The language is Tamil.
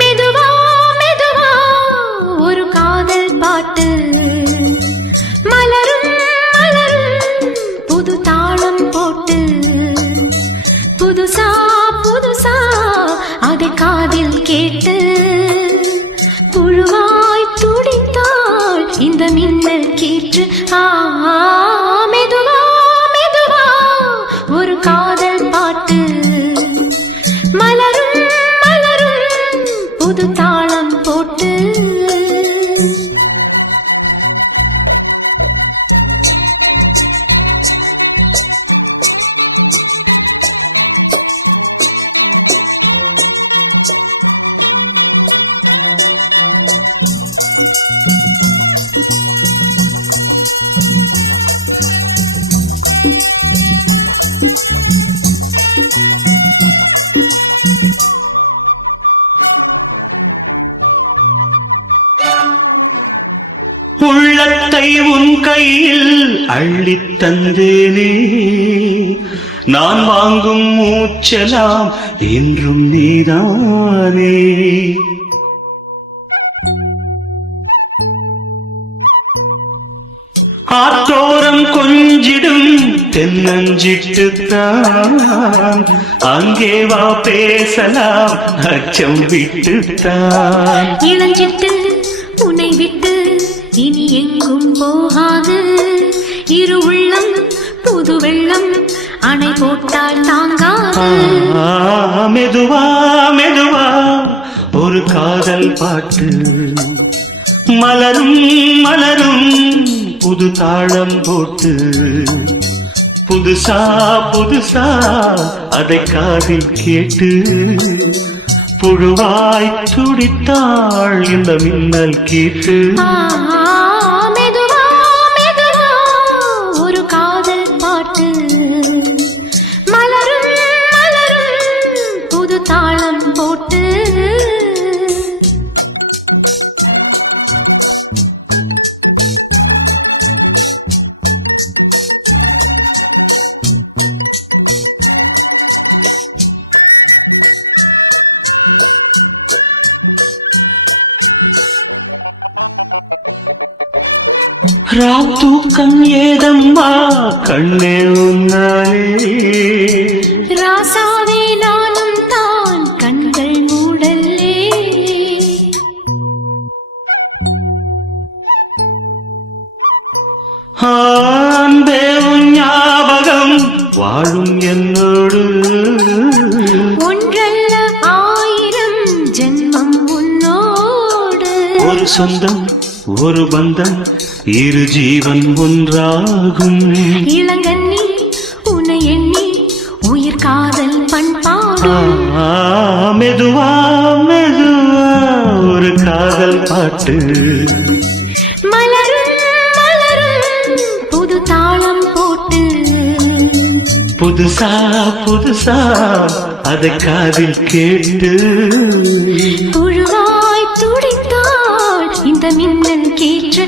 மெதுவா மெதுவா ஒரு காதல் பாட்டு மலரும் மலரும் புது தாளம் போட்டு புதுசா புதுசா அதை காதில் கேட்டு புழுவாய் துடித்தாள் இந்த மின்னல் கீற்று. மெதுவா மெதுவா ஒரு காதல் பாட்டு மலரும் மலரும் புது தாளம் போட்டு. உள்ளத்தை உன் கையில் அள்ளித் தந்தேனே, நான் வாங்கும் மூச்சலாம் என்றும் நீதானே. ஆற்றோரம் கொஞ்சிடும் தென்னஞ்சிட்டுத்தான், அங்கே வா பேசலாம் அச்சம் விட்டுத்தான். இளஞ்சிட்டு உன்னை விட்டு இனி எங்கும் போகாது, இரு உள்ளம் புது வெள்ளம் அணை போட்டால் தாங்காது. மெதுவா மெதுவா ஒரு காதல் பாட்டு மலரும் மலரும் புது தாளம் போட்டு புதுசா புதுசா அதை காதில் கேட்டு புழுவாய் துடித்தாள் இந்த மின்னல் கீற்று. மெதுவா மெதுவா ஒரு காதல் பாட்டு மலரும் மலரும் புது தாளம் போட்டு. ராத்தூக்கம் ஏதம்மா கண்ணே உன்னாலே, ராசாவே நானும் தான் கண்கள் மூடல்லே. அன்பே உன் ஞாபகம் வாழும் என்னோடு, ஒன்றல்ல ஆயிரம் ஜென்மம் உன்னோடு. ஒரு சொந்தம் ஒரு பந்தம் இரு ஜீவன் ஒன்றாகும். இளங்கண்ணி உன்னை எண்ணி உயிர் காதல் பண்பாடும். மெதுவா மெதுவா ஒரு காதல் பாட்டு மலரும் மலரும் புது தாளம் போட்டு புதுசா புதுசா அதை காதில் கேட்டு புழுவாய் துடித்தாள் இந்த மின்னல் கீற்று.